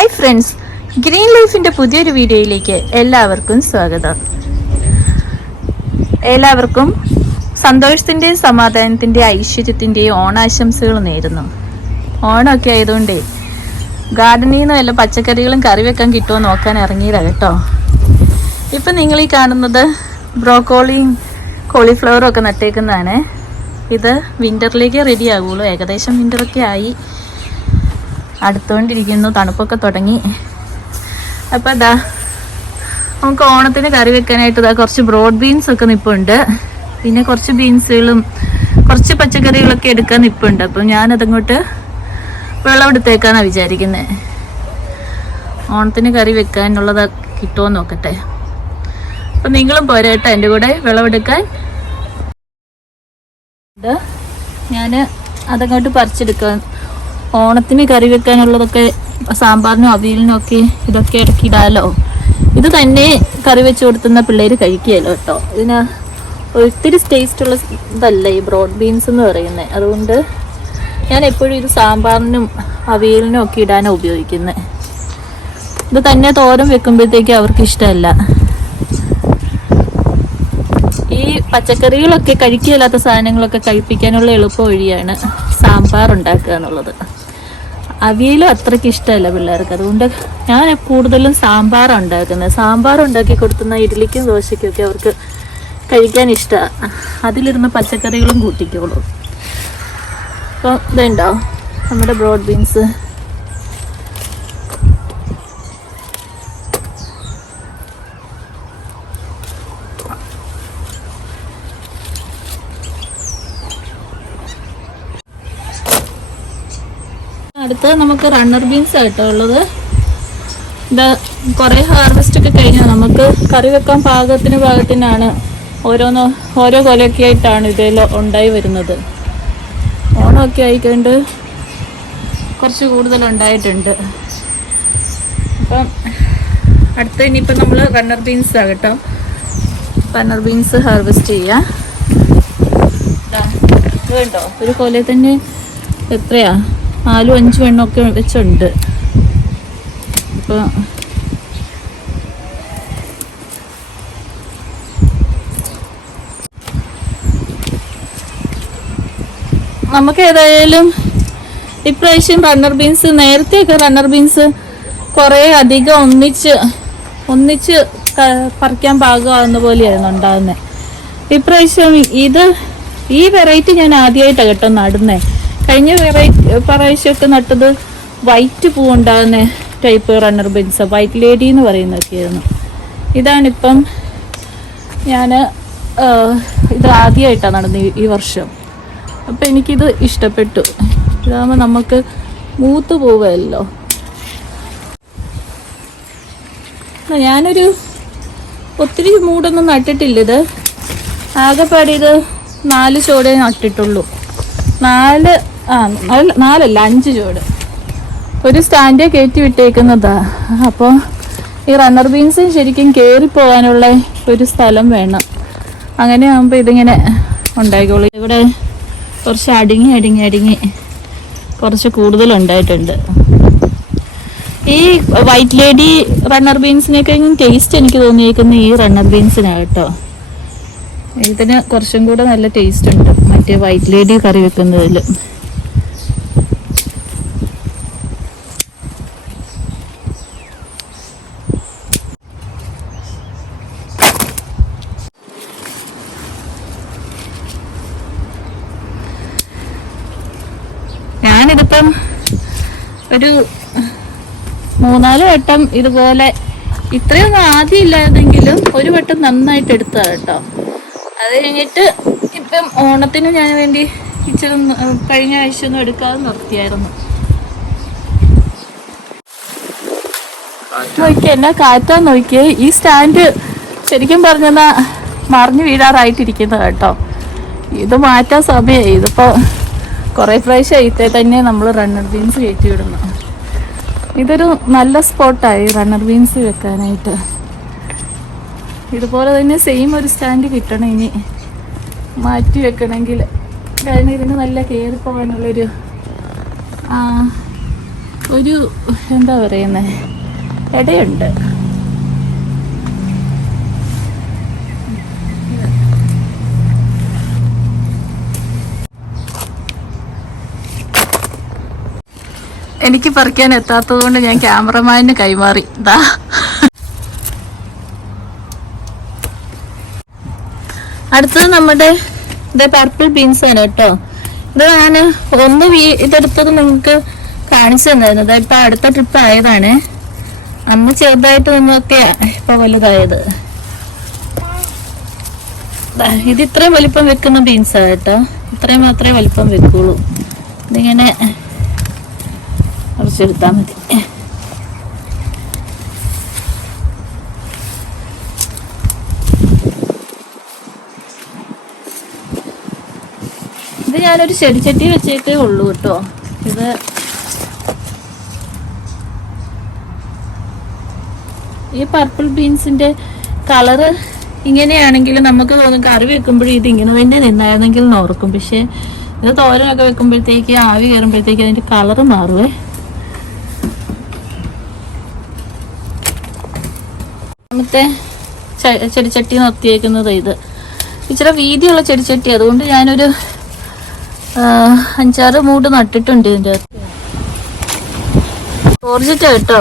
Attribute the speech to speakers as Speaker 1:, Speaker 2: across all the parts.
Speaker 1: Hi friends green ലൈഫിന്റെ പുതിയൊരു വീഡിയോയിലേക്ക് എല്ലാവർക്കും സ്വാഗതം. എല്ലാവർക്കും സന്തോഷത്തിന്റെയും സമാധാനത്തിന്റെയും ഐശ്വര്യത്തിന്റെയും ഓണാശംസകൾ നേരുന്നു. ഓണമൊക്കെ ആയതുകൊണ്ടേ ഗാർഡനിൽ നിന്ന് വല്ല പച്ചക്കറികളും കറി വെക്കാൻ കിട്ടുമോ നോക്കാൻ ഇറങ്ങിയില്ല കേട്ടോ. ഇപ്പം നിങ്ങൾ ഈ കാണുന്നത് ബ്രോക്കോളിയും കോളിഫ്ലവറും ഒക്കെ നട്ടേക്കുന്നതാണ്. ഇത് വിന്ററിലേക്ക് റെഡി ആകുള്ളൂ ഏകദേശം വിന്ററൊക്കെ ആയി. അടുത്തുകൊണ്ടിരിക്കുന്നു. തണുപ്പൊക്കെ തുടങ്ങി. അപ്പോൾ ഇതാ നമുക്ക് ഓണത്തിന് കറി വെക്കാനായിട്ട് ഇതാ കുറച്ച് ബ്രോഡ് ബീൻസ് ഒക്കെ നിപ്പുണ്ട്. പിന്നെ കുറച്ച് ബീൻസുകളും കുറച്ച് പച്ചക്കറികളൊക്കെ എടുക്കാൻ നിപ്പുണ്ട്. അപ്പം ഞാനതങ്ങോട്ട് വിളവെടുത്തേക്കാന്നാണ് വിചാരിക്കുന്നത് ഓണത്തിന് കറി വെക്കാനുള്ളത് കിട്ടുമോ നോക്കട്ടെ. അപ്പം നിങ്ങളും പോരാട്ടോ എന്റെ കൂടെ വിളവെടുക്കാൻ. ഞാൻ അതങ്ങോട്ട് പറിച്ചെടുക്കാൻ ഓണത്തിന് കറി വെക്കാനുള്ളതൊക്കെ സാമ്പാറിനും അവിയലിനും ഒക്കെ ഇതൊക്കെ ഇടയ്ക്ക് ഇടാലോ ഇത് തന്നെ കറി വെച്ച് കൊടുത്തുന്ന പിള്ളേർ കഴിക്കുകയല്ലോ കേട്ടോ. ഇതിന് ഒത്തിരി ടേസ്റ്റ് ഉള്ള ഇതല്ല ഈ ബ്രോഡ് ബീൻസ് എന്ന് പറയുന്നത് അതുകൊണ്ട് ഞാൻ എപ്പോഴും ഇത് സാമ്പാറിനും അവിയലിനും ഒക്കെ ഇടാനാണ് ഉപയോഗിക്കുന്നത് ഇത് തന്നെ തോരൻ വെക്കുമ്പോഴത്തേക്ക് അവർക്ക് ഇഷ്ടമല്ല. ഈ പച്ചക്കറികളൊക്കെ കഴിക്കില്ലാത്ത സാധനങ്ങളൊക്കെ കഴിപ്പിക്കാനുള്ള എളുപ്പ വഴിയാണ് സാമ്പാർ ഉണ്ടാക്കുക എന്നുള്ളത്. അവിയലും അത്രയ്ക്ക് ഇഷ്ടമല്ല പിള്ളേർക്ക്. അതുകൊണ്ട് ഞാൻ കൂടുതലും സാമ്പാർ ഉണ്ടാക്കുന്നത്. സാമ്പാർ ഉണ്ടാക്കി കൊടുത്തുന്ന ഇഡ്ഡലിക്കും ദോശയ്ക്കൊക്കെ അവർക്ക് കഴിക്കാൻ ഇഷ്ടമാണ് അതിലിരുന്ന് പച്ചക്കറികളും കൂട്ടിക്കോളൂ. അപ്പോൾ ഇതുണ്ടോ? നമ്മുടെ ബ്രോഡ് ബീൻസ്. അടുത്ത് നമുക്ക് റണ്ണർ ബീൻസ് ആട്ടോ ഉള്ളത്. ഇത് കുറേ ഹാർവെസ്റ്റ് ഒക്കെ കഴിഞ്ഞാൽ നമുക്ക് കറി വെക്കാൻ പാകത്തിന് പാകത്തിനാണ് ഓരോന്ന് ഓരോ കൊലയൊക്കെ ആയിട്ടാണ് ഇതിൽ ഉണ്ടായി വരുന്നത്. ഓണമൊക്കെ ആയിക്കൊണ്ട് കുറച്ച് കൂടുതൽ ഉണ്ടായിട്ടുണ്ട്. അപ്പം അടുത്ത ഇനിയിപ്പം നമ്മൾ റണ്ണർ ബീൻസ് ആകട്ടോ റണ്ണർ ബീൻസ് ഹാർവെസ്റ്റ് ചെയ്യാം. ഇത് ഒരു കൊല തന്നെ എത്രയാ? നാലും അഞ്ചും എണ്ണമൊക്കെ വെച്ചുണ്ട് അപ്പോൾ നമുക്ക് ഏതായാലും ഇപ്രാവശ്യം റണ്ണർ ബീൻസ് നേരത്തെയൊക്കെ റണ്ണർ ബീൻസ് കുറേ അധികം ഒന്നിച്ച് ഒന്നിച്ച് പറിക്കാൻ പാകമാകുന്ന പോലെയായിരുന്നു ഉണ്ടാകുന്നത് ഇപ്രാവശ്യം ഇത് ഈ വെറൈറ്റി ഞാൻ ആദ്യമായിട്ടാണ് കേട്ടോ നടുന്നേ. കഴിഞ്ഞ വെറൈറ്റി പ്രാവശ്യമൊക്കെ നട്ടത് വൈറ്റ് പൂ ഉണ്ടാകുന്ന type runner beans white lady എന്ന് പറയുന്നതൊക്കെയായിരുന്നു. ഇതാണിപ്പം ഞാൻ ഇത് ആദ്യമായിട്ടാണ് നടന്നത് ഈ- വർഷം. അപ്പം എനിക്കിത് ഇഷ്ടപ്പെട്ടു. ഇതാകുമ്പോൾ നമുക്ക് മൂത്ത് പോവുമല്ലോ ഞാനൊരു ഒത്തിരി മൂടൊന്നും നട്ടിട്ടില്ല ഇത്. ആകെപ്പാടി ഇത് നാല് ചോടേ നട്ടിട്ടുള്ളൂ. നാല് ആ നാലല്ല അഞ്ച് ചുവട്. ഒരു സ്റ്റാൻഡേ കയറ്റി വിട്ടേക്കുന്നതാ. അപ്പോൾ ഈ റണ്ണർ ബീൻസ് ശരിക്കും കയറി പോകാനുള്ള ഒരു സ്ഥലം വേണം. അങ്ങനെ ആകുമ്പോൾ ഇതിങ്ങനെ ഉണ്ടായിക്കോളൂ. ഇവിടെ കുറച്ച് അടുങ്ങി അടുങ്ങി അടുങ്ങി കുറച്ച് കൂടുതൽ ഉണ്ടായിട്ടുണ്ട്. ഈ വൈറ്റ് ലേഡി റണ്ണർ ബീൻസിനൊക്കെ ടേസ്റ്റ് എനിക്ക് തോന്നിയേക്കുന്ന ഈ റണ്ണർ ബീൻസിനാണ് കേട്ടോ. ഇതിന് കുറച്ചും കൂടെ നല്ല ടേസ്റ്റ് ഉണ്ട്. മറ്റേ വൈറ്റ് ലേഡി കറി വെക്കുന്നതിൽ. ഞാനിതിപ്പം ഒരു മൂന്നാൽ വട്ടം ഇതുപോലെ ഇത്രയൊന്നും ആദ്യം ഇല്ലായിരുന്നെങ്കിലും ഒരു വട്ടം നന്നായിട്ട് എടുത്തതാണ് കേട്ടോ. അത് കഴിഞ്ഞിട്ട് ഇപ്പം ഓണത്തിന് ഞാൻ വേണ്ടി ഇച്ചിരി കഴിഞ്ഞ ആഴ്ച ഒന്നും എടുക്കാതെ നിർത്തിയായിരുന്നു. നോക്കിയേ എന്നാ കാറ്റാ നോക്കിയേ ഈ സ്റ്റാൻഡ് ശരിക്കും പറഞ്ഞാ മറിഞ്ഞു വീഴാറായിട്ടിരിക്കുന്നത് കേട്ടോ. ഇത് മാറ്റാൻ സമയമായി ഇതിപ്പോ കുറെ പ്രാവശ്യം ഇത്തേ തന്നെ നമ്മൾ റണ്ണർ ബീൻസ് കയറ്റി വിടുന്നു ഇതൊരു നല്ല സ്പോട്ടായി റണ്ണർ ബീൻസ് വെക്കാനായിട്ട്. ഇതുപോലെ തന്നെ സെയിം ഒരു സ്റ്റാൻഡ് കിട്ടണം ഇനി. മാറ്റി വെക്കണമെങ്കിൽ. കാരണം ഇതിന് നല്ല കയറി പോകാനുള്ളൊരു ഒരു എന്താ പറയുന്നത് ഇടയുണ്ട്. എനിക്ക് പറിക്കാൻ എത്താത്തത് കൊണ്ട് ഞാൻ ക്യാമറമാന് കൈമാറി. ദാ. അടുത്തത് നമ്മുടെ ഇത് പർപ്പിൾ ബീൻസ് ആണ് കേട്ടോ. ഇത് ഞാൻ ഒന്ന് ഇതെടുത്തത് നിങ്ങൾക്ക് കാണിച്ചു തന്നായിരുന്നു. ദാ ഇപ്പൊ അടുത്ത ട്രിപ്പ് ആയതാണ്. അന്ന് ചെറുതായിട്ട് നിന്നൊക്കെ ഇപ്പൊ വലുതായത്. ഇത് ഇത്രയും വലിപ്പം വെക്കുന്ന ബീൻസ് ആണ് കേട്ടോ. ഇത്രയും മാത്രമേ വലിപ്പം വെക്കുള്ളൂ. ഇതിങ്ങനെ കുറച്ചെടുത്താൽ മതി. ഞാനൊരു ചെടിച്ചട്ടി വെച്ചേക്കേ ഉള്ളൂ കേട്ടോ. ഇത് ഈ പർപ്പിൾ ബീൻസിന്റെ കളറ് ഇങ്ങനെയാണെങ്കിൽ നമുക്ക് തോന്നും കറി വെക്കുമ്പോഴും ഇത് ഇങ്ങനെ തന്നെ നിന്നായിരുന്നെങ്കിൽ എന്ന് ഓർക്കും. പക്ഷെ ഇത് തോരനൊക്കെ വെക്കുമ്പോഴത്തേക്ക് ആവി കയറുമ്പോഴത്തേക്ക് അതിന്റെ കളറ് മാറുവേ. രണ്ടാമത്തെ ചെടിച്ചട്ടി നിർത്തിയേക്കുന്നത് ഇത്. ഇച്ചിരി വീതിയുള്ള ചെടിച്ചട്ടി. അതുകൊണ്ട് ഞാനൊരു അഞ്ചാറ് മൂട് നട്ടിട്ടുണ്ട് ഇതിന്റെ ഓർജിറ്റ് കേട്ടോ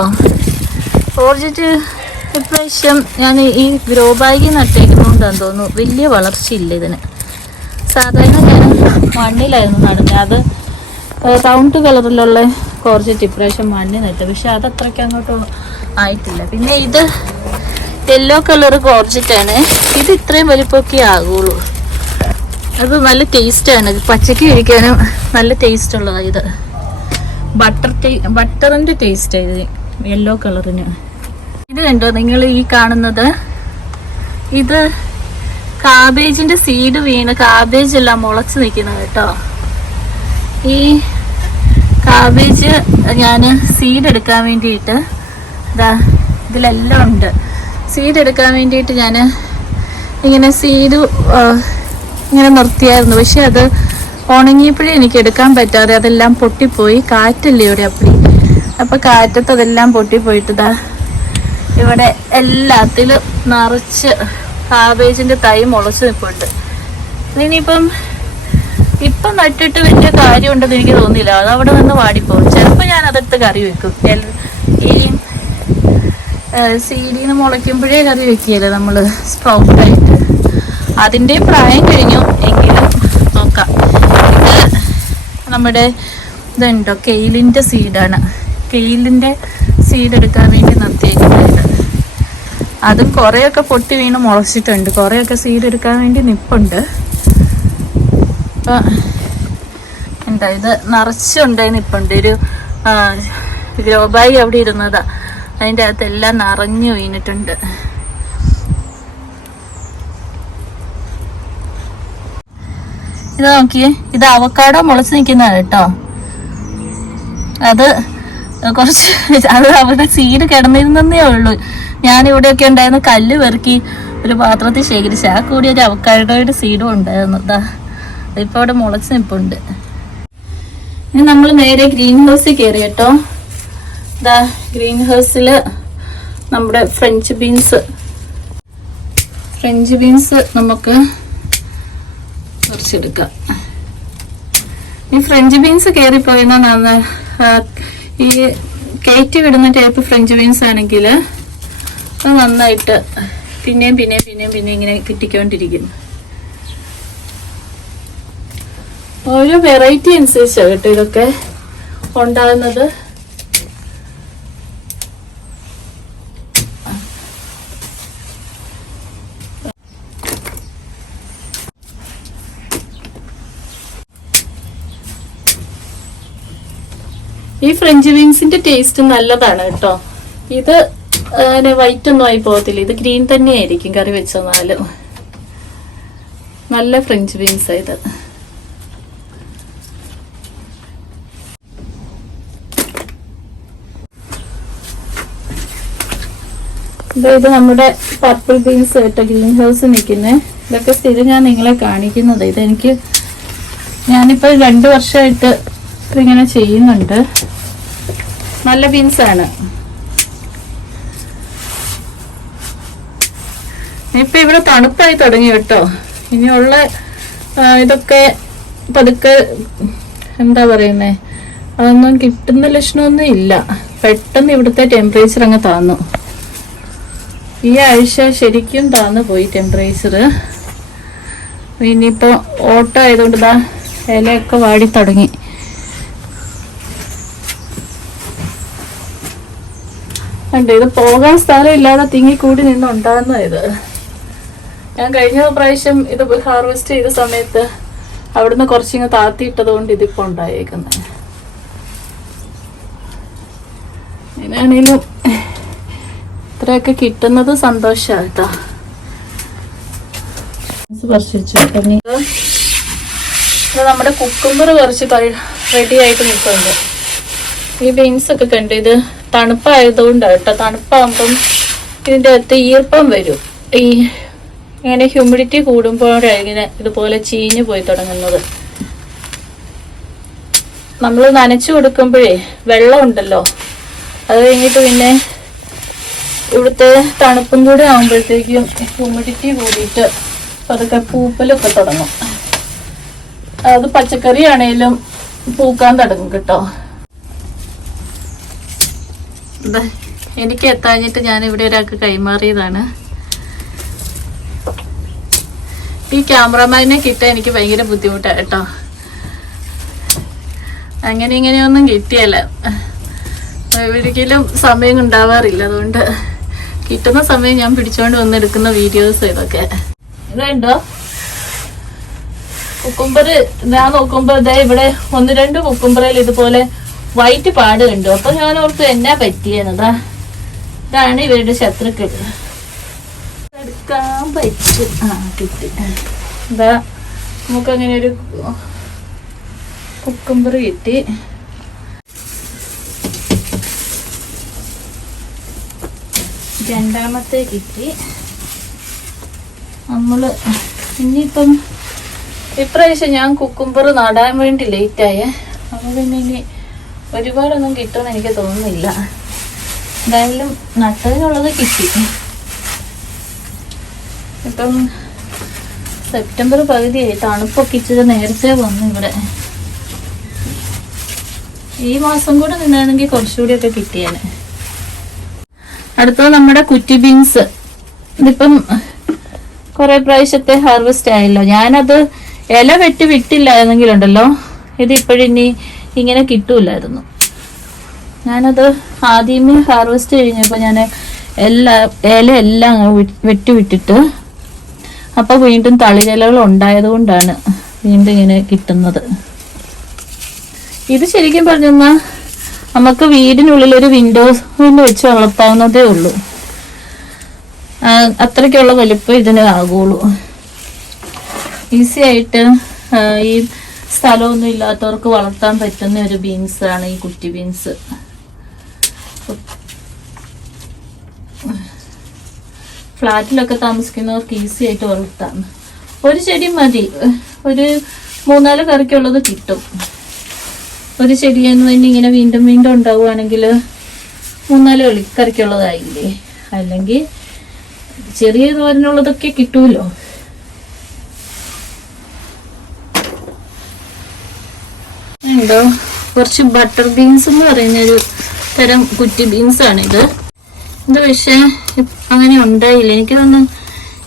Speaker 1: ഓർജിറ്റ് ഇപ്രാവശ്യം ഞാൻ ഈ ഗ്രോ ബാഗിൽ നട്ടേക്കുന്നതുകൊണ്ടാന്ന് തോന്നുന്നു. വലിയ വളർച്ചയില്ല ഇതിന്. സാധാരണ ഞാൻ മണ്ണിലായിരുന്നു നടന്നത് അത് റൗണ്ട് കളറിലുള്ള കോർജിറ്റ് ഇപ്രാവശ്യം മണ്ണിൽ നട്ടു. പക്ഷെ അത് അത്രയ്ക്ക് അങ്ങോട്ട് ആയിട്ടില്ല. പിന്നെ ഇത് യെല്ലോ കളർ കോർജിറ്റാണ് ഇത് ഇത്രയും വലിപ്പമൊക്കെ ആകുള്ളൂ. അത് നല്ല ടേസ്റ്റാണ് പച്ചക്ക് കഴിക്കാനും നല്ല ടേസ്റ്റ് ഉള്ളതാണ് ഇത്. ബട്ടർ ബട്ടറിന്റെ ടേസ്റ്റ് ഇത്. യെല്ലോ കളറിന് ഇത് കണ്ടോ നിങ്ങൾ ഈ കാണുന്നത്? ഇത് കാബേജിന്റെ സീഡ് വീണ് കാബേജ് എല്ലാം മുളച്ച് നിൽക്കുന്നത് കേട്ടോ. ഈ കാബേജ് ഞാൻ സീഡ് എടുക്കാൻ വേണ്ടിയിട്ട് ഇതാ ഇതിലെല്ലാം ഉണ്ട്. സീഡ് എടുക്കാൻ വേണ്ടിയിട്ട് ഞാൻ ഇങ്ങനെ സീഡ് ഇങ്ങനെ നിർത്തിയായിരുന്നു. പക്ഷെ അത് ഉണങ്ങിയപ്പോഴേ എനിക്ക് എടുക്കാൻ പറ്റാതെ അതെല്ലാം പൊട്ടിപ്പോയി. കാറ്റല്ലേ ഇവിടെ അപ്പി? അപ്പൊ കാറ്റത്ത് അതെല്ലാം പൊട്ടിപ്പോയിട്ടതാ ഇവിടെ എല്ലാത്തിലും നിറച്ച് കാബേജിന്റെ തൈ മുളച്ച് നിൽപ്പുണ്ട് ഇനിയിപ്പം ഇപ്പം നട്ടിട്ട് വലിയ കാര്യമുണ്ടെന്ന് എനിക്ക് തോന്നിയില്ല. അത് അവിടെ നിന്ന് വാടിപ്പോകും. ചിലപ്പോൾ ഞാൻ അതെടുത്ത് കറി വെക്കും. ഈ സീഡിന്ന് മുളയ്ക്കുമ്പോഴേ കറി വെക്കുകയല്ലേ നമ്മൾ സ്പ്രൗട്ടായിട്ട്. അതിന്റെ പ്രായം കഴിഞ്ഞു. എങ്കിലും നോക്കാം. ഇത് നമ്മുടെ ഇതുണ്ടോ? കെയിലിന്റെ സീഡാണ് കെയിലിന്റെ സീഡ് എടുക്കാൻ വേണ്ടി നിർത്തിയേക്കുന്നത് അതും കുറേയൊക്കെ പൊട്ടി വീണ് മുളച്ചിട്ടുണ്ട്. കുറേയൊക്കെ സീഡ് എടുക്കാൻ വേണ്ടി നിപ്പുണ്ട്. അപ്പോൾ എന്താ ഇത് നിറച്ചുണ്ടായി നിപ്പുണ്ട്. ഒരു ഗ്രോബായി അവിടെ ഇരുന്നതാ. അതിന്റെ അകത്തെല്ലാം നിറഞ്ഞു വീണിട്ടുണ്ട്. ഇത് നോക്കിയേ ഇത് അവക്കാടോ മുളച്ച് നിൽക്കുന്നതാണ് കേട്ടോ. അത് കുറച്ച് അത് അവരുടെ സീഡ് കിടന്നിരുന്നേ ഉള്ളൂ. ഞാൻ ഇവിടെയൊക്കെ ഉണ്ടായിരുന്ന കല്ല് പെറുക്കി ഒരു പാത്രത്തിൽ ശേഖരിച്ച് ആ കൂടി ഒരു അവക്കാടോയുടെ സീഡും ഉണ്ടായിരുന്നു. ഇതാ ഇപ്പൊ അവിടെ മുളച്ച് നിൽപ്പുണ്ട് ഇനി നമ്മൾ നേരെ ഗ്രീൻ ഹൗസിൽ കയറി കേട്ടോ. ഇതാ ഗ്രീൻ ഹൗസിൽ നമ്മുടെ ഫ്രഞ്ച് ബീൻസ് ഫ്രഞ്ച് ബീൻസ് നമുക്ക് കുറച്ചെടുക്കാം ഈ ഫ്രഞ്ച് ബീൻസ് കയറിപ്പോയെന്ന നന്ന ഈ കയറ്റി വിടുന്ന ടൈപ്പ് ഫ്രഞ്ച് ബീൻസ് ആണെങ്കിൽ അത് നന്നായിട്ട് പിന്നെയും പിന്നെയും പിന്നെയും പിന്നെയും ഇങ്ങനെ കിട്ടിക്കൊണ്ടിരിക്കും ഓരോ വെറൈറ്റി അനുസരിച്ചാണ് കേട്ടോ ഇതൊക്കെ ഉണ്ടാകുന്നത് ഈ ബീൻസിന്റെ ടേസ്റ്റ് നല്ലതാണ് കേട്ടോ. ഇത് വൈറ്റ് ഒന്നും ആയി പോകത്തില്ല. ഇത് ഗ്രീൻ തന്നെയായിരിക്കും കറി വെച്ചെന്നാലും. നല്ല ഫ്രഞ്ച് ബീൻസ് ഇത്. ഇത് ഇത് നമ്മുടെ പർപ്പിൾ ബീൻസ് കേട്ടോ ഗ്രീൻ ഹൗസ് നിൽക്കുന്നത് ഇതൊക്കെ സ്ഥിരം ഞാൻ നിങ്ങളെ കാണിക്കുന്നത്. ഇതെനിക്ക് ഞാനിപ്പോൾ രണ്ട് വർഷമായിട്ട് ഇങ്ങനെ ചെയ്യുന്നുണ്ട്. നല്ല ബീൻസ് ആണ്. ഇപ്പൊ ഇവിടെ തണുപ്പായി തുടങ്ങി കേട്ടോ. ഇനിയുള്ള ഇതൊക്കെ പതുക്കെ എന്താ പറയുന്നേ അതൊന്നും കിട്ടുന്ന ലക്ഷണമൊന്നും ഇല്ല. പെട്ടെന്ന് ഇവിടുത്തെ ടെമ്പറേച്ചർ അങ്ങ് താന്നു. ഈ ആഴ്ച ശരിക്കും താന്നു പോയി ടെമ്പറേച്ചർ ഇനിയിപ്പോ ഓട്ടം ആയതുകൊണ്ട് ഇതാ ഇലയൊക്കെ വാടി തുടങ്ങി. ഉണ്ട് ഇത് പോകാൻ സ്ഥലം ഇല്ലാതെ തിങ്ങിക്കൂടി നിന്നുണ്ടാകുന്ന ഇത്. ഞാൻ കഴിഞ്ഞ പ്രാവശ്യം ഇത് ഹാർവെസ്റ്റ് ചെയ്ത സമയത്ത് അവിടുന്ന് കുറച്ചിങ്ങ് താത്തിയിട്ടത് കൊണ്ട് ഇതിപ്പോ ഉണ്ടായേക്കുന്നത് എങ്ങനെയാണേലും ഇത്രയൊക്കെ കിട്ടുന്നത് സന്തോഷാട്ടോ പറിച്ചു നമ്മുടെ കുക്കുമ്പർ കുറച്ച് റെഡി ആയിട്ട് നിൽക്കുന്നുണ്ട് ഈ ബീൻസ് ഒക്കെ കണ്ടു ഇത് തണുപ്പായതുകൊണ്ടാണ് കേട്ടോ. തണുപ്പാകുമ്പം ഇതിന്റെ അകത്ത് ഈർപ്പം വരും. ഈ ഇങ്ങനെ ഹ്യൂമിഡിറ്റി കൂടുമ്പോഴാണ് ഇങ്ങനെ ഇതുപോലെ ചീഞ്ഞു പോയി തുടങ്ങുന്നത്. നമ്മൾ നനച്ചു കൊടുക്കുമ്പോഴേ വെള്ളം ഉണ്ടല്ലോ അത് കഴിഞ്ഞിട്ട് പിന്നെ ഇവിടുത്തെ തണുപ്പും കൂടെ ആകുമ്പോഴത്തേക്കും ഹ്യൂമിഡിറ്റി കൂടിയിട്ട് അതൊക്കെ പൂപ്പലൊക്കെ തുടങ്ങും. അത് പച്ചക്കറി ആണെങ്കിലും പൂക്കാൻ തുടങ്ങും കേട്ടോ. എനിക്ക് എത്താഞ്ഞിട്ട് ഞാൻ ഇവിടെ ഒരാൾക്ക് കൈമാറിയതാണ്. ഈ ക്യാമറമാനെ കിട്ടാൻ എനിക്ക് ഭയങ്കര ബുദ്ധിമുട്ടാണ് കേട്ടോ. അങ്ങനെ ഇങ്ങനെയൊന്നും കിട്ടിയല്ല. ഒരിക്കലും സമയം ഉണ്ടാവാറില്ല അതുകൊണ്ട് കിട്ടുന്ന സമയം ഞാൻ പിടിച്ചോണ്ട് വന്നെടുക്കുന്ന വീഡിയോസ് ഇതൊക്കെ. ഇതുണ്ടോ? കുക്കുംബർ ഞാൻ നോക്കുമ്പോ ഇതേ ഇവിടെ ഒന്ന് രണ്ട് കുക്കുംബറയിൽ ഇതുപോലെ വൈറ്റ് പാട് കണ്ടു അപ്പൊ ഞാൻ ഓർത്തു എന്നാ പറ്റിയെന്നതാ. ഇതാണ് ഇവരുടെ ശത്രുക്കൾ. എടുക്കാൻ പറ്റും. ആ കിട്ടി. എന്താ നമുക്കങ്ങനെ ഒരു കുക്കുംബർ കിട്ടി. രണ്ടാമത്തെ കിട്ടി. നമ്മൾ ഇനിയിപ്പം ഇപ്രാവശ്യം ഞാൻ കുക്കുംബർ നടാൻ വേണ്ടി ലേറ്റ് ആയേ. അപ്പൊ പിന്നെ ഇനി ഒരുപാടൊന്നും കിട്ടുമെന്ന് എനിക്ക് തോന്നുന്നില്ല. എന്തായാലും നട്ടതിനുള്ളത് കിട്ടി. ഇപ്പം സെപ്റ്റംബർ പകുതിയായി തണുപ്പൊക്കെ ഇച്ചിരി നേരത്തെ വന്നു ഇവിടെ. ഈ മാസം കൂടെ നിന്നാണെങ്കിൽ കുറച്ചുകൂടിയൊക്കെ കിട്ടിയാണ് അടുത്തത് നമ്മുടെ കുറ്റി ബീൻസ്. ഇതിപ്പം കുറെ പ്രാവശ്യത്തെ ഹാർവെസ്റ്റ് ആയല്ലോ. ഞാനത് ഇല വെട്ടി വിട്ടില്ലായിരുന്നെങ്കിലുണ്ടല്ലോ. ഇത് ഇപ്പോഴിനി ഇങ്ങനെ കിട്ടൂലായിരുന്നു. ഞാനത് ആദ്യമേ ഹാർവെസ്റ്റ് കഴിഞ്ഞപ്പോൾ ഞാൻ എല്ലാ ഇല എല്ലാം അങ്ങ് വിട്ടിട്ട് അപ്പൊ വീണ്ടും തളിരിലകൾ ഉണ്ടായത് കൊണ്ടാണ് വീണ്ടും ഇങ്ങനെ കിട്ടുന്നത്. ഇത് ശരിക്കും പറഞ്ഞാൽ നമുക്ക് വീടിനുള്ളിൽ ഒരു വിൻഡോസ് വിൻഡോ വെച്ച് വളർത്താവുന്നതേ ഉള്ളൂ. അത്രയ്ക്കുള്ള വലിപ്പം ഇതിന് ആകുള്ളൂ. ഈസി ആയിട്ട് ഈ സ്ഥലമൊന്നും ഇല്ലാത്തവർക്ക് വളർത്താൻ പറ്റുന്ന ഒരു ബീൻസ് ആണ് ഈ കുറ്റി ബീൻസ് ഫ്ലാറ്റിലൊക്കെ താമസിക്കുന്നവർക്ക് ഈസി ആയിട്ട് വളർത്താം. ഒരു ചെടി മതി. ഒരു മൂന്നാൽ കറിക്കുള്ളത് കിട്ടും. ഒരു ചെടിയെന്ന് തന്നെ ഇങ്ങനെ വീണ്ടും വീണ്ടും ഉണ്ടാവുകയാണെങ്കിൽ മൂന്നാൽ കളി കറിക്കുള്ളതായില്ലേ? അല്ലെങ്കിൽ ചെറിയ തോരനുള്ളതൊക്കെ കിട്ടുമല്ലോ എന്തോ കുറച്ച് ബട്ടർ ബീൻസ് എന്ന് പറയുന്ന ഒരു തരം കുറ്റി ബീൻസ് ആണ് ഇത് പക്ഷേ അങ്ങനെ ഉണ്ടായില്ല. എനിക്ക് തോന്നുന്നു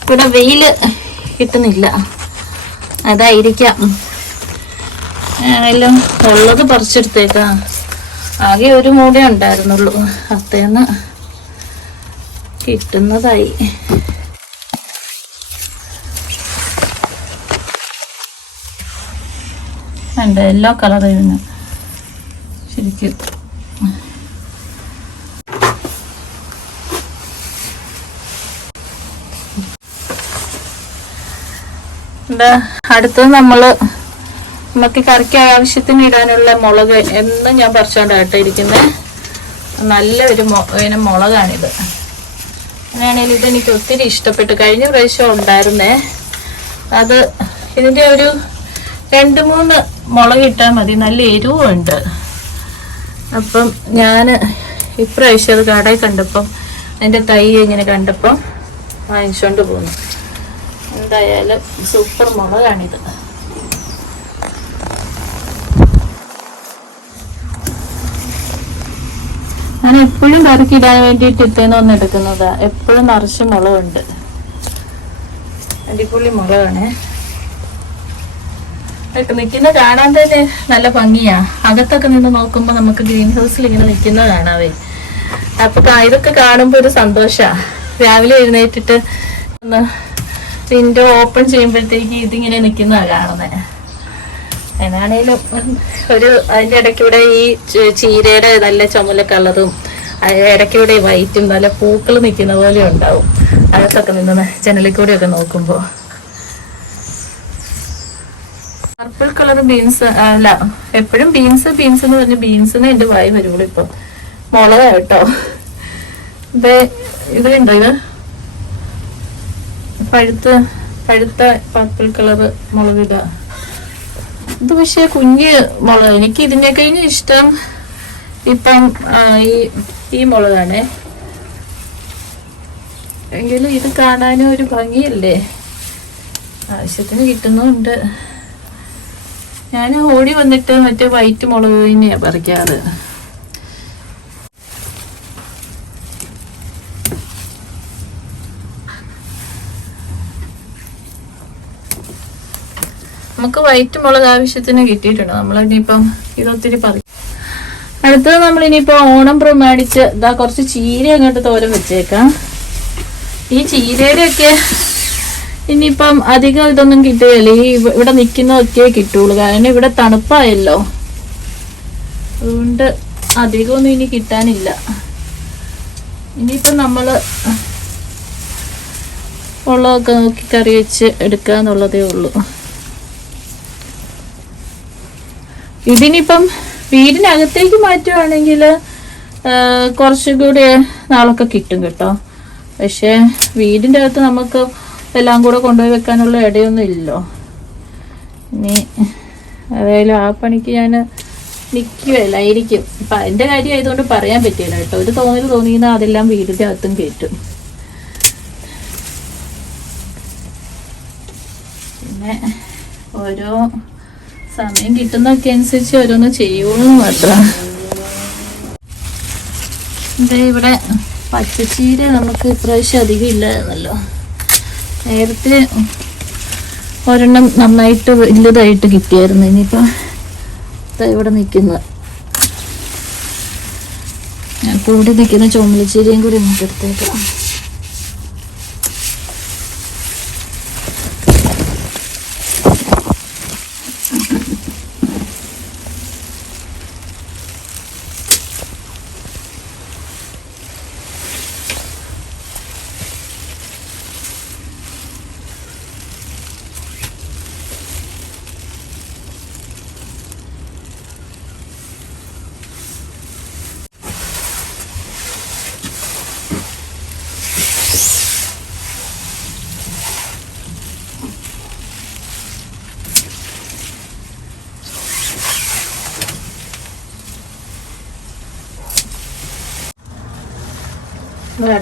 Speaker 1: ഇവിടെ വെയിൽ കിട്ടുന്നില്ല. അതായിരിക്കാം. എല്ലാം ഉള്ളത് പറിച്ചെടുത്തേക്കാം. ആകെ ഒരു മൂടേ ഉണ്ടായിരുന്നുള്ളൂ. അത്തേന്ന് കിട്ടുന്നതായി. ഉണ്ട്. എല്ലാ കളറിന് ശരിക്കും. എന്താ അടുത്തത് നമ്മൾ നമുക്ക് കറിക്ക് ആവശ്യത്തിന് ഇടാനുള്ള മുളക് എന്ന് ഞാൻ പറിച്ചോണ്ട് ഇരിക്കുന്നത് നല്ല ഒരു മുളകാണിത്. അങ്ങനെയാണെങ്കിൽ ഇതെനിക്ക് ഒത്തിരി ഇഷ്ടപ്പെട്ടു. കഴിഞ്ഞ പ്രാവശ്യം ഉണ്ടായിരുന്നേ. അത് ഇതിന്റെ ഒരു രണ്ട് മൂന്ന് മുളക് ഇട്ടാൽ മതി. നല്ല എരിവും ഉണ്ട് അപ്പം ഞാൻ ഇപ്രാവശ്യം അത് കടയിൽ കണ്ടപ്പം അതിന്റെ തൈ ഇങ്ങനെ കണ്ടപ്പം വാങ്ങിച്ചുകൊണ്ട് പോന്നു. എന്തായാലും സൂപ്പർ മുളകാണിത്. ഞാൻ എപ്പോഴും കറിക്കിടാൻ വേണ്ടിയിട്ട് ഇത്തേന്ന് വന്ന് എടുക്കുന്നതാ. എപ്പോഴും നിറച്ച് മുളകുണ്ട്. അടിപൊളി മുളകാണേ. നിൽക്കുന്ന കാണാൻ തന്നെ നല്ല ഭംഗിയാ. അകത്തൊക്കെ നിന്ന് നോക്കുമ്പോ നമുക്ക് ഗ്രീൻ ഹൗസിൽ ഇങ്ങനെ നിൽക്കുന്നത് കാണാവേ. അപ്പൊ ഇതൊക്കെ കാണുമ്പോ ഒരു സന്തോഷാ. രാവിലെ എഴുന്നേറ്റിട്ട് ഒന്ന് വിൻഡോ ഓപ്പൺ ചെയ്യുമ്പോഴത്തേക്ക് ഇതിങ്ങനെ നിൽക്കുന്നതാ കാണുന്നത് എന്നാണേലും ഒരു അതിന്റെ ഇടയ്ക്കൂടെ ഈ ചീരയുടെ നല്ല ചുമല കളറും ഇടയ്ക്കൂടെ വൈറ്റും നല്ല പൂക്കൾ നിൽക്കുന്ന പോലെ ഉണ്ടാവും. അകത്തൊക്കെ നിന്ന് ജനലിൽ ഒക്കെ നോക്കുമ്പോ. പർപ്പിൾ കളർ ബീൻസ് അല്ല എപ്പോഴും ബീൻസ് ബീൻസ് എന്ന് പറഞ്ഞ ബീൻസിന് എന്റെ വായി വരുള്ളൂ ഇപ്പൊ മുളക കേട്ടോ ഇത് ഉണ്ടോ ഇത്? പഴുത്ത പഴുത്ത പർപ്പിൾ കളർ മുളക് ഇതാ ഇത് പക്ഷേ കുഞ്ഞ് മുളക്. എനിക്ക് ഇതിനെ കഴിഞ്ഞ ഇഷ്ടം ഇപ്പം ഈ ഈ മുളകാണേ. എങ്കിലും ഇത് കാണാനും ഒരു ഭംഗിയല്ലേ? ആവശ്യത്തിന് കിട്ടുന്നുണ്ട്. ഞാൻ ഓടി വന്നിട്ട് മറ്റേ വൈറ്റ് മുളക് തന്നെയാ പറിക്കാറ്. നമുക്ക് വൈറ്റ് മുളക് ആവശ്യത്തിന് കിട്ടിയിട്ടുണ്ട്. നമ്മൾ ഇനിയിപ്പം ഇതൊത്തിരി പറി അടുത്തത് നമ്മൾ ഇനിയിപ്പോ ഓണം പ്രമാണിച്ച് ഇതാ കുറച്ച് ചീര അങ്ങോട്ട് തോരൻ വെച്ചേക്കാം. ഈ ചീരയുടെ ഒക്കെ ഇനിയിപ്പം അധികം ഇതൊന്നും കിട്ടുകയില്ല ഈ ഇവ- ഇവിടെ നിൽക്കുന്നതൊക്കെ കിട്ടുള്ളൂ. കാരണം ഇവിടെ തണുപ്പായല്ലോ. അതുകൊണ്ട് അധികമൊന്നും ഇനി കിട്ടാനില്ല. ഇനിയിപ്പം നമ്മൾ ഉള്ളതൊക്കെ നോക്കി കറി വെച്ച് എടുക്കുക എന്നുള്ളതേ ഉള്ളൂ. ഇതിനിപ്പം വീടിനകത്തേക്ക് മാറ്റുവാണെങ്കിൽ കുറച്ചും കൂടി നാളൊക്കെ കിട്ടും കേട്ടോ. പക്ഷേ വീടിന്റെ അകത്ത് നമുക്ക് എല്ലാം കൂടെ കൊണ്ടുപോയി വെക്കാനുള്ള ഇടയൊന്നും ഇല്ലല്ലോ ഇനി അതായാലും ആ പണിക്ക് ഞാൻ നിൽക്കുകയല്ലായിരിക്കും ഇപ്പം അതിന്റെ കാര്യം ആയതുകൊണ്ട് പറയാൻ പറ്റില്ല കേട്ടോ. ഒരു തോന്നൽ തോന്നിയെന്ന് അതെല്ലാം വീടിന്റെ അകത്തും കയറ്റും പിന്നെ ഓരോ സമയം കിട്ടുന്നൊക്കെ അനുസരിച്ച് ഓരോന്ന് ചെയ്യുള്ളൂ മാത്രം. ഇവിടെ പച്ചച്ചീര നമുക്ക് ഇപ്രാവശ്യം അധികം ഇല്ലായിരുന്നല്ലോ. നേരത്തെ ഒരെണ്ണം നന്നായിട്ട് വലുതായിട്ട് കിട്ടിയായിരുന്നു. ഇനിയിപ്പോ ദാ ഇവിടെ നിൽക്കുന്നത് കൂടി നിൽക്കുന്ന ചുമലിച്ചേരിയും കൂടി നമുക്ക് എടുത്തേക്കാം.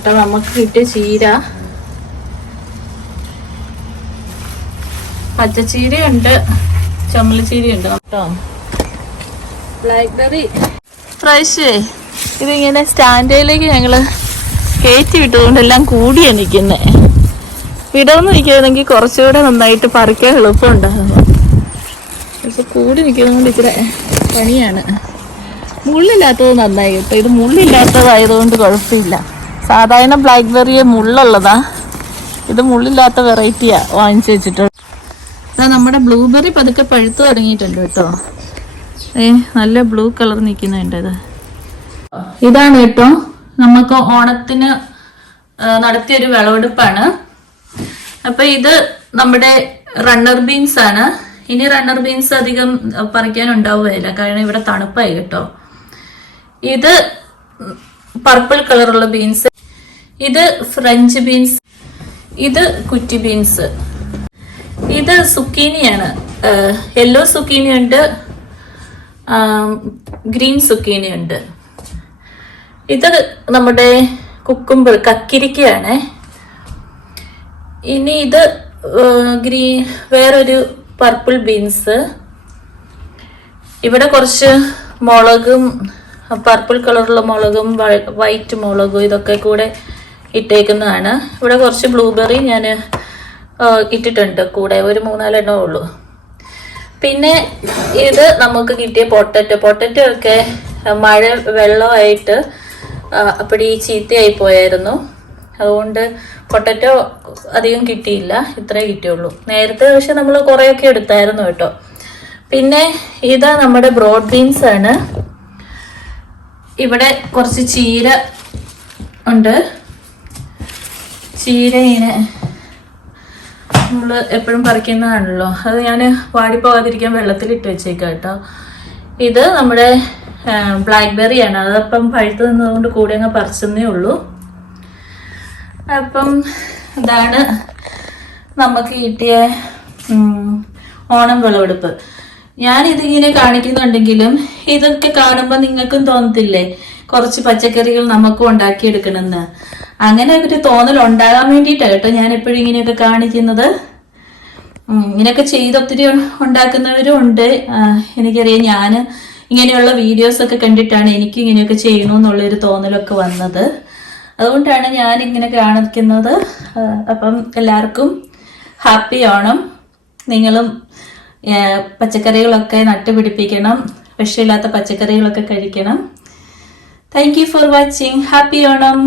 Speaker 1: കേട്ടോ നമുക്ക് കിട്ടിയ ചീര. പച്ചച്ചീരയുണ്ട് ചമ്മലച്ചീരയുണ്ട് കേട്ടോ. ബ്ലാക്ക്ബെറി ഫ്രഷ് ഇതിങ്ങനെ സ്റ്റാൻഡിലേക്ക് ഞങ്ങൾ കയറ്റി വിട്ടതുകൊണ്ട് എല്ലാം കൂടിയാണ് നിൽക്കുന്നത് വിടവെന്ന് നിൽക്കുകയാണെങ്കിൽ കുറച്ചുകൂടെ നന്നായിട്ട് പറിക്കാൻ എളുപ്പമുണ്ടാകുന്നു പക്ഷെ കൂടി നിൽക്കുന്നതുകൊണ്ട് ഇച്ചിരി പണിയാണ്. മുള്ളില്ലാത്തത് നന്നായി കേട്ടോ. ഇത് മുള്ളില്ലാത്തതായതുകൊണ്ട് കുഴപ്പമില്ല. സാധാരണ ബ്ലാക്ക് ബെറി മുള്ളുള്ളതാ. ഇത് മുള്ളില്ലാത്ത വെറൈറ്റിയാ വാങ്ങിച്ചു വെച്ചിട്ടുള്ളത്. ഇതാ നമ്മുടെ ബ്ലൂബെറി പതുക്കെ പഴുത്തു തുടങ്ങിയിട്ടുണ്ട് കേട്ടോ. ഏ നല്ല ബ്ലൂ കളർ നിൽക്കുന്നുണ്ട് ഇത്. ഇതാണ് കേട്ടോ നമുക്ക് ഓണത്തിന് നടത്തിയൊരു വിളവെടുപ്പാണ്. അപ്പൊ ഇത് നമ്മുടെ റണ്ണർ ബീൻസ് ആണ്. ഇനി റണ്ണർ ബീൻസ് അധികം പറിക്കാനുണ്ടാവുകയില്ല. കാരണം ഇവിടെ തണുപ്പായി കേട്ടോ. ഇത് പർപ്പിൾ കളറുള്ള ബീൻസ് ഇത് ഫ്രഞ്ച് ബീൻസ് ഇത് കുറ്റി ബീൻസ്. ഇത് സുക്കീനിയാണ്. യെല്ലോ സുക്കീനി ഉണ്ട് ഗ്രീൻ സുക്കീനി ഉണ്ട് ഇത് നമ്മുടെ കുക്കുംബർ കക്കിരിക്കയാണ്. ഇനി ഇത് ഗ്രീൻ വേറൊരു പർപ്പിൾ ബീൻസ്. ഇവിടെ കുറച്ച് മുളകും പർപ്പിൾ കളറുള്ള മുളകും വൈറ്റ് മുളകും ഇതൊക്കെ കൂടെ ഇട്ടേക്കുന്നതാണ്. ഇവിടെ കുറച്ച് ബ്ലൂബെറി ഞാൻ ഇട്ടിട്ടുണ്ട്. കൂടെ ഒരു മൂന്നാലെണ്ണേ ഉള്ളൂ. പിന്നെ ഇത് നമുക്ക് കിട്ടിയ പൊട്ടറ്റോ പൊട്ടറ്റോ ഒക്കെ മഴ വെള്ളമായിട്ട് അപ്പടി ചീത്തയായി പോയായിരുന്നു. അതുകൊണ്ട് പൊട്ടറ്റോ അധികം കിട്ടിയില്ല. ഇത്രേ കിട്ടിയുള്ളൂ. നേരത്തെ പക്ഷെ നമ്മൾ കുറേയൊക്കെ എടുത്തായിരുന്നു കേട്ടോ. പിന്നെ ഇതാ നമ്മുടെ ബ്രോഡ് ബീൻസ് ആണ്. ഇവിടെ കുറച്ച് ചീര ഉണ്ട്. ചീര ഇങ്ങനെ നമ്മൾ എപ്പോഴും പറിക്കുന്നതാണല്ലോ. അത് ഞാൻ വാടിപ്പോകാതിരിക്കാൻ വെള്ളത്തിലിട്ട് വെച്ചേക്കാം കേട്ടോ. ഇത് നമ്മുടെ ബ്ലാക്ക്ബെറി ആണ്. അതപ്പം പഴുത്ത് നിന്നതുകൊണ്ട് കൂടി അങ്ങ് പറിച്ചെന്നേ ഉള്ളൂ. അപ്പം ഇതാണ് നമുക്ക് കിട്ടിയ ഓണം വിളവെടുപ്പ്. ഞാൻ ഇതിങ്ങനെ കാണിക്കുന്നുണ്ടെങ്കിലും ഇതൊക്കെ കാണുമ്പോൾ നിങ്ങൾക്കും തോന്നത്തില്ലേ? കുറച്ച് പച്ചക്കറികൾ നമുക്കും ഉണ്ടാക്കിയെടുക്കണമെന്ന്. അങ്ങനെ ഒരു തോന്നൽ ഉണ്ടാകാൻ വേണ്ടിയിട്ടാണ് കേട്ടോ ഞാൻ എപ്പോഴും ഇങ്ങനെയൊക്കെ കാണിക്കുന്നത്. ഇങ്ങനെയൊക്കെ ചെയ്ത് ഒത്തിരി ഉണ്ടാക്കുന്നവരും ഉണ്ട്. എനിക്കറിയാം ഞാൻ ഇങ്ങനെയുള്ള വീഡിയോസ് ഒക്കെ കണ്ടിട്ടാണ് എനിക്ക് ഇങ്ങനെയൊക്കെ ചെയ്യണമെന്നുള്ളൊരു തോന്നലൊക്കെ വന്നത്. അതുകൊണ്ടാണ് ഞാൻ ഇങ്ങനെ കാണിക്കുന്നത് അപ്പം എല്ലാവർക്കും ഹാപ്പി ഓണം നിങ്ങളും പച്ചക്കറികളൊക്കെ നട്ടുപിടിപ്പിക്കണം. വിഷമില്ലാത്ത പച്ചക്കറികളൊക്കെ കഴിക്കണം. Thank you for watching happy Onam